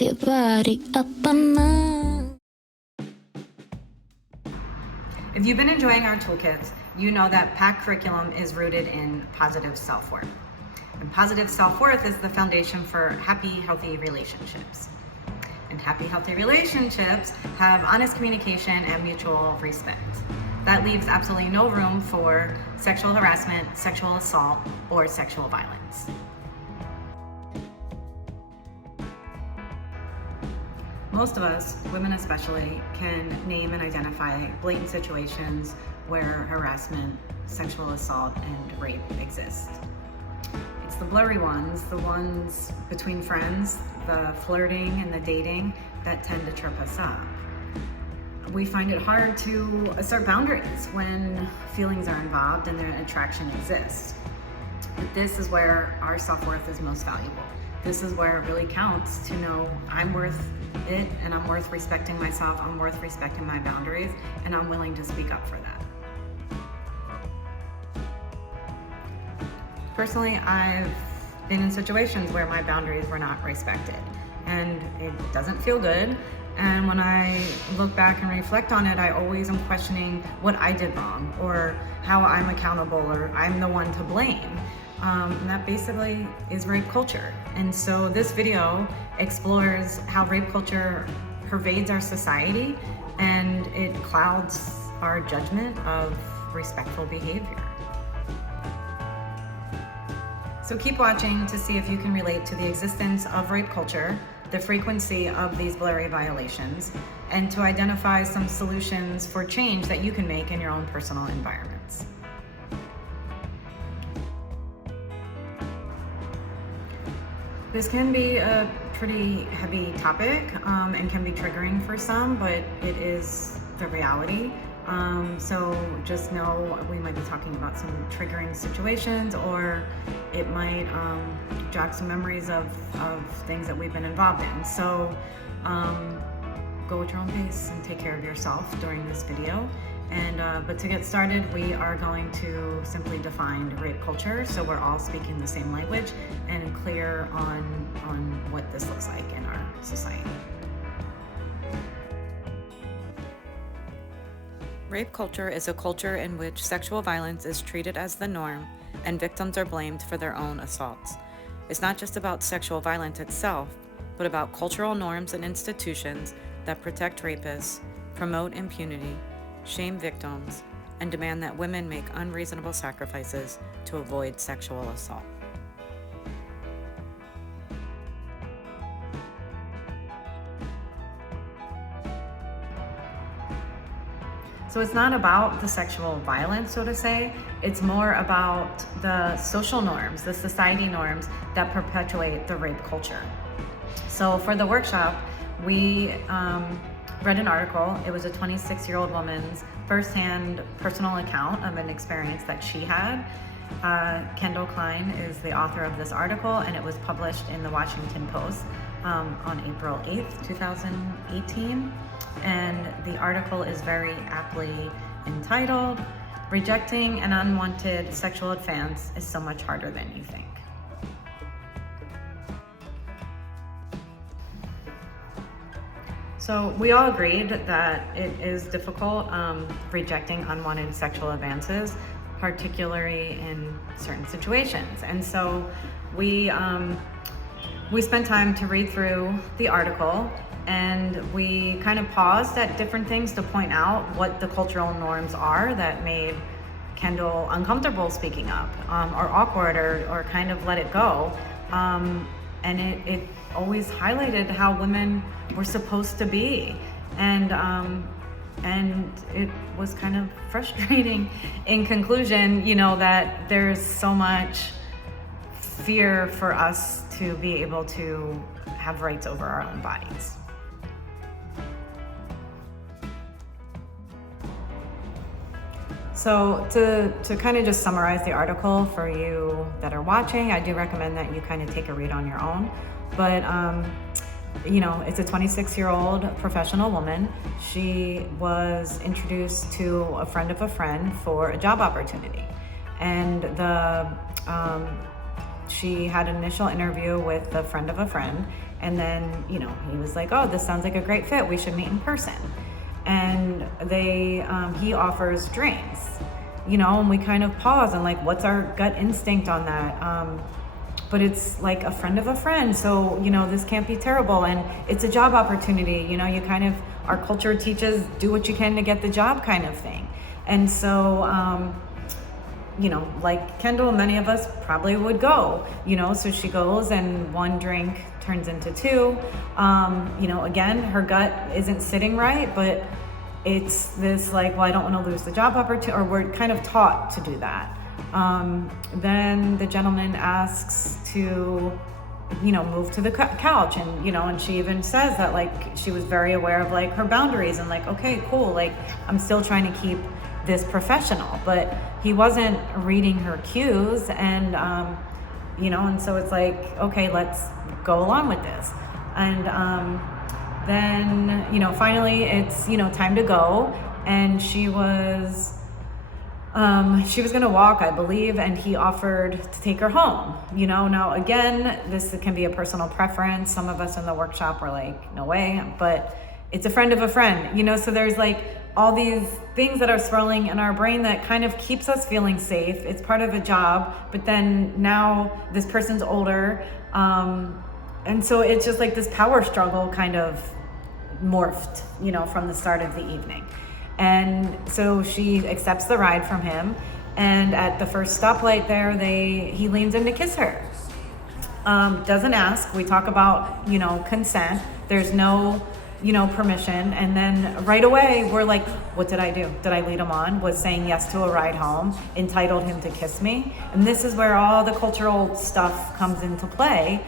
Move your body up and down. If you've been enjoying our toolkits, you know that PACT curriculum is rooted in positive self-worth. And positive self-worth is the foundation for happy, healthy relationships. And happy, healthy relationships have honest communication and mutual respect. That leaves absolutely no room for sexual harassment, sexual assault, or sexual violence. Most of us, women especially, can name and identify blatant situations where harassment, sexual assault, and rape exist. It's the blurry ones, the ones between friends, the flirting and the dating that tend to trip us up. We find it hard to assert boundaries when feelings are involved and their attraction exists. But this is where our self-worth is most valuable. This is where it really counts to know I'm worth it and I'm worth respecting myself, I'm worth respecting my boundaries, and I'm willing to speak up for that. Personally, I've been in situations where my boundaries were not respected, and it doesn't feel good. And when I look back and reflect on it, I always am questioning what I did wrong or how I'm accountable or I'm the one to blame. And that basically is rape culture. And so this video explores how rape culture pervades our society and it clouds our judgment of respectful behavior. So keep watching to see if you can relate to the existence of rape culture, the frequency of these blurry violations, and to identify some solutions for change that you can make in your own personal environments. This can be a pretty heavy topic and can be triggering for some, but it is the reality. So just know we might be talking about some triggering situations, or it might jog some memories of things that we've been involved in. So go at your own pace and take care of yourself during this video. And but to get started, we are going to simply define rape culture, so we're all speaking the same language and clear on what this looks like in our society. Rape culture is a culture in which sexual violence is treated as the norm and victims are blamed for their own assaults. It's not just about sexual violence itself, but about cultural norms and institutions that protect rapists, promote impunity, shame victims, and demand that women make unreasonable sacrifices to avoid sexual assault. So it's not about the sexual violence, so to say, it's more about the social norms, the society norms that perpetuate the rape culture. So for the workshop, we read an article. It was a 26-year-old woman's firsthand personal account of an experience that she had. Kendall Klein is the author of this article, and it was published in the Washington Post on April 8th, 2018. And the article is very aptly entitled, "Rejecting an Unwanted Sexual Advance is So Much Harder Than You Think." So we all agreed that it is difficult rejecting unwanted sexual advances, particularly in certain situations. And so we spent time to read through the article, and we kind of paused at different things to point out what the cultural norms are that made Kendall uncomfortable speaking up or awkward or kind of let it go. And it always highlighted how women were supposed to be. And it was kind of frustrating in conclusion, you know, that there's so much fear for us to be able to have rights over our own bodies. So to kind of just summarize the article for you that are watching, I do recommend that you kind of take a read on your own. But you know, it's a 26-year-old professional woman. She was introduced to a friend of a friend for a job opportunity. And she had an initial interview with a friend of a friend, and then, you know, he was like, oh, this sounds like a great fit, we should meet in person. And he offers drinks, you know, and we kind of pause and like, what's our gut instinct on that? But it's like a friend of a friend, so, you know, this can't be terrible, and it's a job opportunity, you know, you kind of, our culture teaches do what you can to get the job kind of thing. And so, you know, like Kendall, many of us probably would go, you know, so she goes and one drink turns into two. You know, again, her gut isn't sitting right, but it's this like, well, I don't want to lose the job opportunity, or we're kind of taught to do that. Then the gentleman asks to, you know, move to the couch, and, you know, and she even says that like she was very aware of like her boundaries and like, okay, cool, like I'm still trying to keep this professional, but he wasn't reading her cues, and you know, and so it's like, okay, let's go along with this. And then, you know, finally it's, you know, time to go, and she was gonna walk, I believe, and he offered to take her home. You know, now again, this can be a personal preference. Some of us in the workshop were like, no way, but it's a friend of a friend, you know, so there's like all these things that are swirling in our brain that kind of keeps us feeling safe. It's part of a job, but then now this person's older, and so it's just like this power struggle kind of morphed, you know, from the start of the evening. And so she accepts the ride from him, and at the first stoplight there, he leans in to kiss her. Doesn't ask. We talk about, you know, consent. There's no, you know, permission. And then right away, we're like, what did I do? Did I lead him on? Was saying yes to a ride home entitled him to kiss me? And this is where all the cultural stuff comes into play,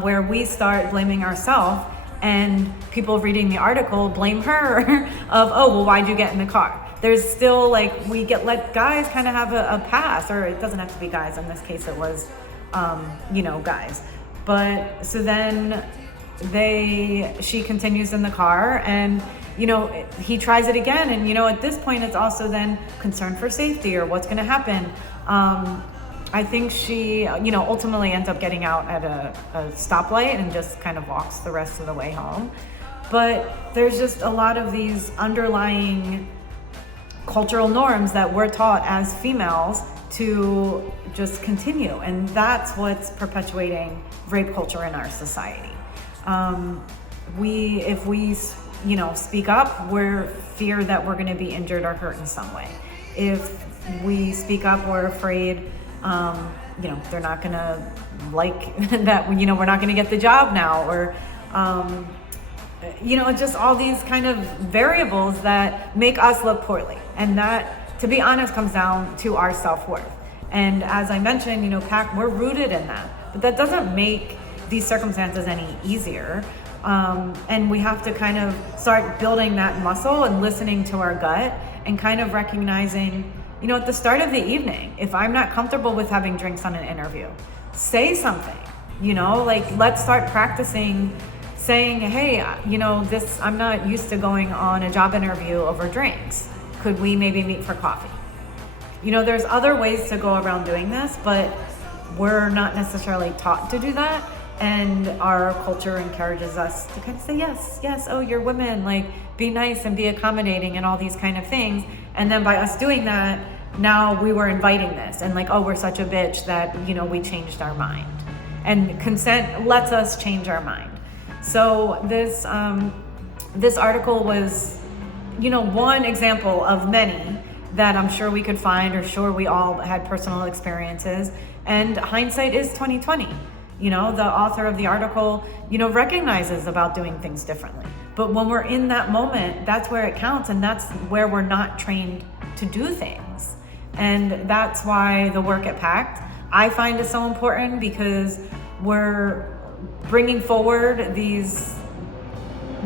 where we start blaming ourselves, and people reading the article blame her of, oh, well, why'd you get in the car? There's still like, let guys kind of have a pass, or it doesn't have to be guys. In this case, it was, you know, guys. But so then she continues in the car, and, you know, he tries it again. And, you know, at this point, it's also then concern for safety, or what's going to happen. I think she, you know, ultimately ends up getting out at a stoplight and just kind of walks the rest of the way home. But there's just a lot of these underlying cultural norms that we're taught as females to just continue. And that's what's perpetuating rape culture in our society. If we, you know, speak up, we're fear that we're going to be injured or hurt in some way. If we speak up, we're afraid, you know, they're not going to like that, you know, we're not going to get the job now, or, you know, just all these kind of variables that make us look poorly. And that, to be honest, comes down to our self-worth. And as I mentioned, you know, PACT, we're rooted in that, but that doesn't make these circumstances any easier. And we have to kind of start building that muscle and listening to our gut, and kind of recognizing, you know, at the start of the evening, if I'm not comfortable with having drinks on an interview, say something, you know, like let's start practicing saying, hey, you know, I'm not used to going on a job interview over drinks. Could we maybe meet for coffee? You know, there's other ways to go around doing this, but we're not necessarily taught to do that. And our culture encourages us to kind of say, yes, oh, you're women, like be nice and be accommodating and all these kind of things. And then by us doing that, now we were inviting this, and like, oh, we're such a bitch that, you know, we changed our mind. And consent lets us change our mind. So this article was, you know, one example of many that I'm sure we could find, or sure we all had personal experiences. And hindsight is 2020. You know, the author of the article, you know, recognizes about doing things differently. But when we're in that moment, that's where it counts, and that's where we're not trained to do things. And that's why the work at PACT I find is so important, because we're bringing forward these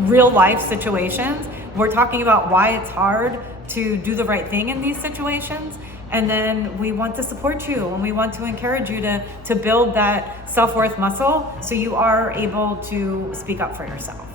real life situations. We're talking about why it's hard to do the right thing in these situations. And then we want to support you, and we want to encourage you to build that self-worth muscle so you are able to speak up for yourself.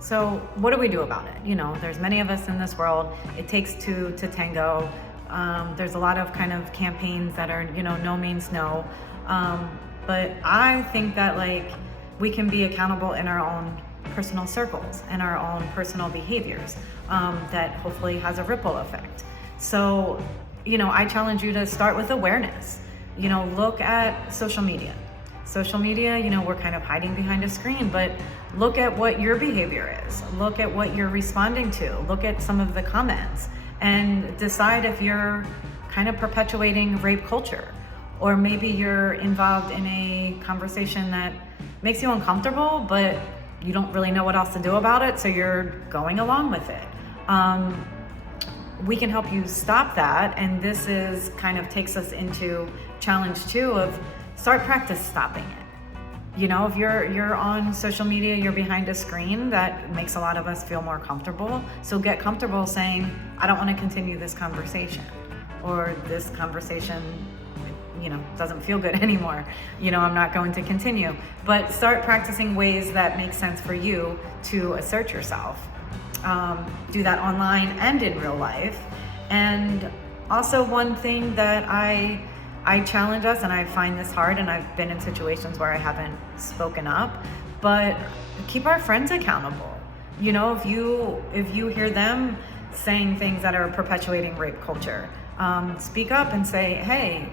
So what do we do about it? You know, there's many of us in this world. It takes two to tango. There's a lot of kind of campaigns that are, no means no. But I think that like we can be accountable in our own personal circles and our own personal behaviors, that hopefully has a ripple effect. So, I challenge you to start with awareness. Look at social media. Social media, we're kind of hiding behind a screen, but look at what your behavior is. Look at what you're responding to. Look at some of the comments and decide if you're kind of perpetuating rape culture, or maybe you're involved in a conversation that makes you uncomfortable, but you don't really know what else to do about it, so you're going along with it. We can help you stop that, and this is kind of takes us into challenge 2 of start practice stopping it. If you're on social media, you're behind a screen, that makes a lot of us feel more comfortable. So get comfortable saying, I don't want to continue this conversation, or this conversation, doesn't feel good anymore. I'm not going to continue. But start practicing ways that make sense for you to assert yourself. Do that online and in real life. And also one thing that I challenge us, and I find this hard, and I've been in situations where I haven't spoken up, but keep our friends accountable. If you hear them saying things that are perpetuating rape culture, speak up and say, hey,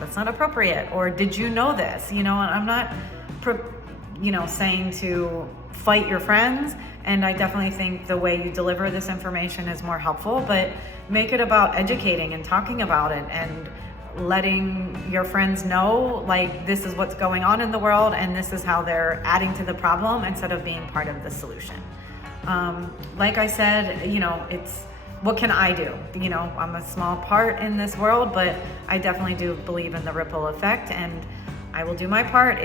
that's not appropriate, or did you know this? And I'm not, saying to fight your friends, and I definitely think the way you deliver this information is more helpful, but make it about educating and talking about it and letting your friends know, like, this is what's going on in the world and this is how they're adding to the problem instead of being part of the solution. Like I said, it's, what can I do? I'm a small part in this world, but I definitely do believe in the ripple effect, and I will do my part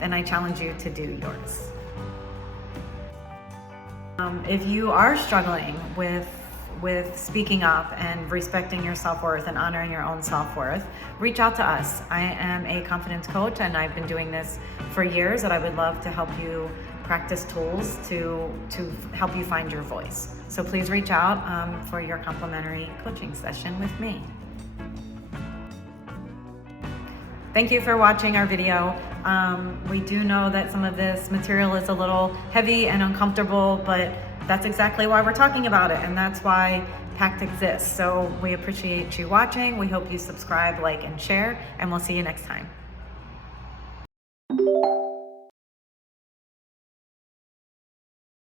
and I challenge you to do yours. If you are struggling with speaking up and respecting your self-worth and honoring your own self-worth, reach out to us. I am a confidence coach, and I've been doing this for years, and I would love to help you practice tools to help you find your voice. So please reach out for your complimentary coaching session with me. Thank you for watching our video. We do know that some of this material is a little heavy and uncomfortable, but that's exactly why we're talking about it, and that's why PACT exists. So we appreciate you watching. We hope you subscribe, like, and share, and we'll see you next time.